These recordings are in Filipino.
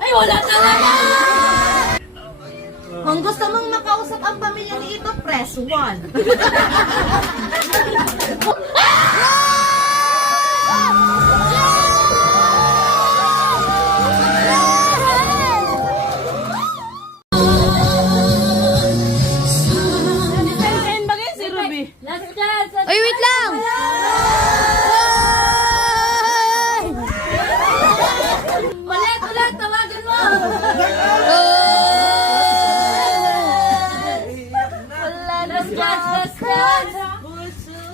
Ay, wala talaga! Kung gusto mong makausap ang pamilya ni Ito, press 1. Ay, wait lang! Ulit, tawagan mo!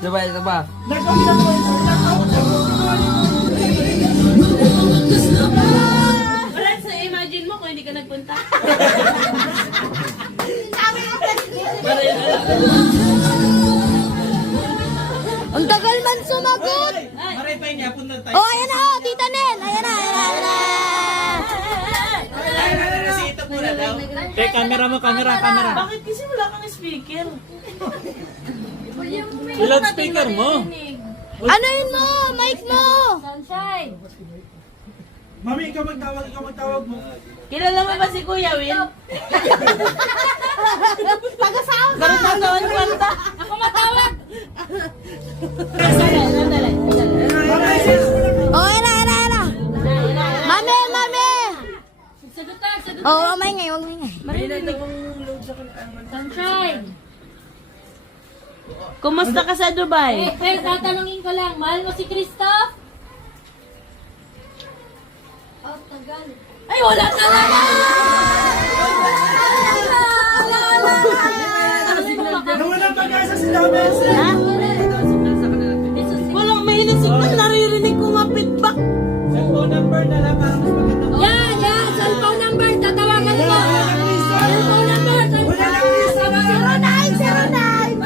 Coba. Ulit, sa imagine mo kung hindi ka nagpunta. Ang tagal man sumagot! Maripay niya, punta tayo. Oh, ayan na! Oh, Tita Nen! Ayan na! Ito muna daw. Camera mo, camera. Bakit kasi wala kang speaker? Loudspeaker mo. Ano yun mo? Mic mo! Sunshine! Mami, ikaw magtawag mo. Kilala mo ba si Kuya Will? Pag-asawa ka! Narutawan kwenta. Ako matawag! Oh, ayan na! Mami! Oh, wag maingay. Sunshine! Kumusta ka sa Dubai? Tatanungin ko lang, mahal mo si Christoph? Ay, wala talaga! Nawalan pag-asa si Dames. Ha? Walang mahilig signal. Naririnig ko nga feedback. Cellphone number na lang para mas maganda. Yan! Cellphone number, tatawagan ko! Cellphone number! Wala lang isa ba? 0909!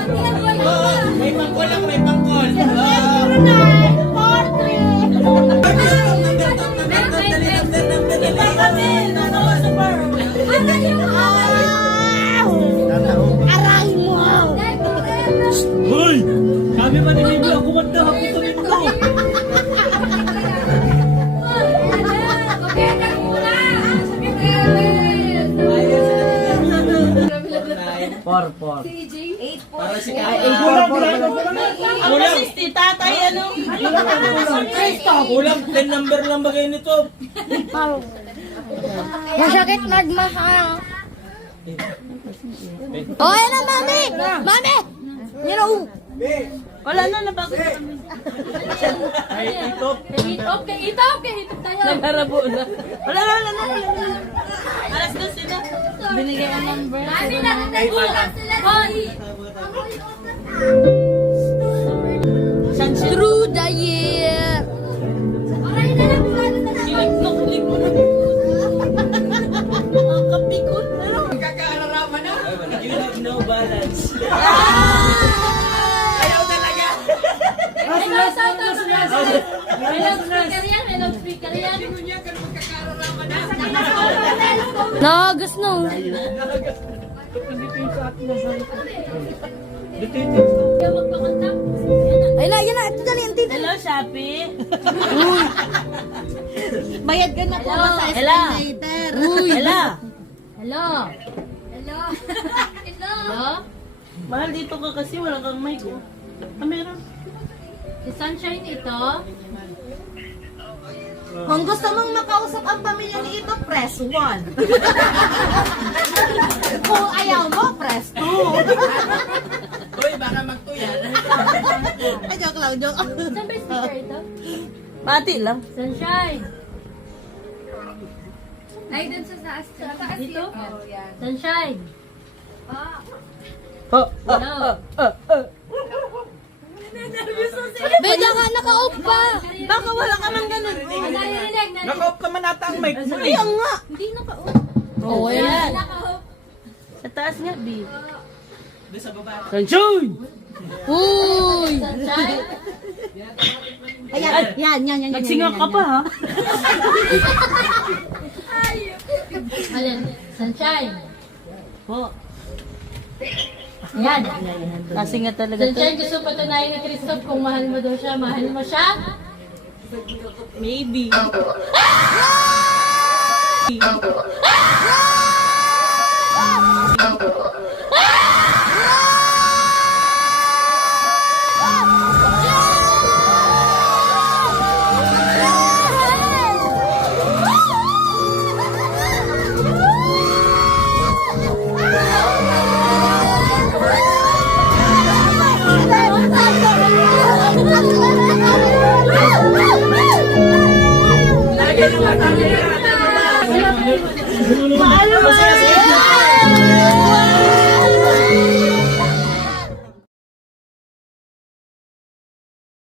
May pangkol lang, may pangkol. Aray mo! Hoy! Kami manimili ako magda. Ako tuloy ko. Por. Para si Kulang. Si tatay, ano? Kulang 10 number lang bagay nito. Masakit magmasa. Oh, ayan na, Mami! Mami! You know, Wala na, nabago na kami. Ay, ito. Kay Itop tayo! Nagarabo na. Wala na. Alas na sila. Binigay ang number. Ano na sila? Hoy! through the year. Aray na lang! Kilig mo na. Nakakapikot na. You have no balance. May loudspeaker yan! Nagas no. Kaya magpakontak. Ay na, yan na. Ito dali, ang tita. Hello, Shopee. Bayad ka na po ba sa Hello. escalator? Hello. Hello? Hello? Hello? Mahal dito ka kasi wala kang mic. Oh. Ah, meron. Si Sunshine ito? Kung gusto mong makausap ang pamilya ni Ito, press 1. Kung ayaw mo, press 2. Hoy, baka magtuyan. Ay, joke lang. Saan ba yung speaker ito? Mati lang. Sunshine! Ay, dun sa taas. Sa taas Dito? yun. Oh, yan. Sunshine! Hello. Beda ka, naka-off pa. Baka wala ka nang ganun. Naririnig! Naka-off naman ata ang mic mo. Ay, ang nga. Hindi naka-off. Oh, ayan. Naka-off. Sa taas nga, B. Doon sa baba. Sunshine! Uy! Sunshine? Ayan, yan. Nagsinga ka pa, ha? Alin? Sunshine? Po. Yan. Nasinga talaga to. Sunshine, gusto patunayan ni Christoph kung mahal mo daw siya. Mahal mo siya? Maybe. Paano ba?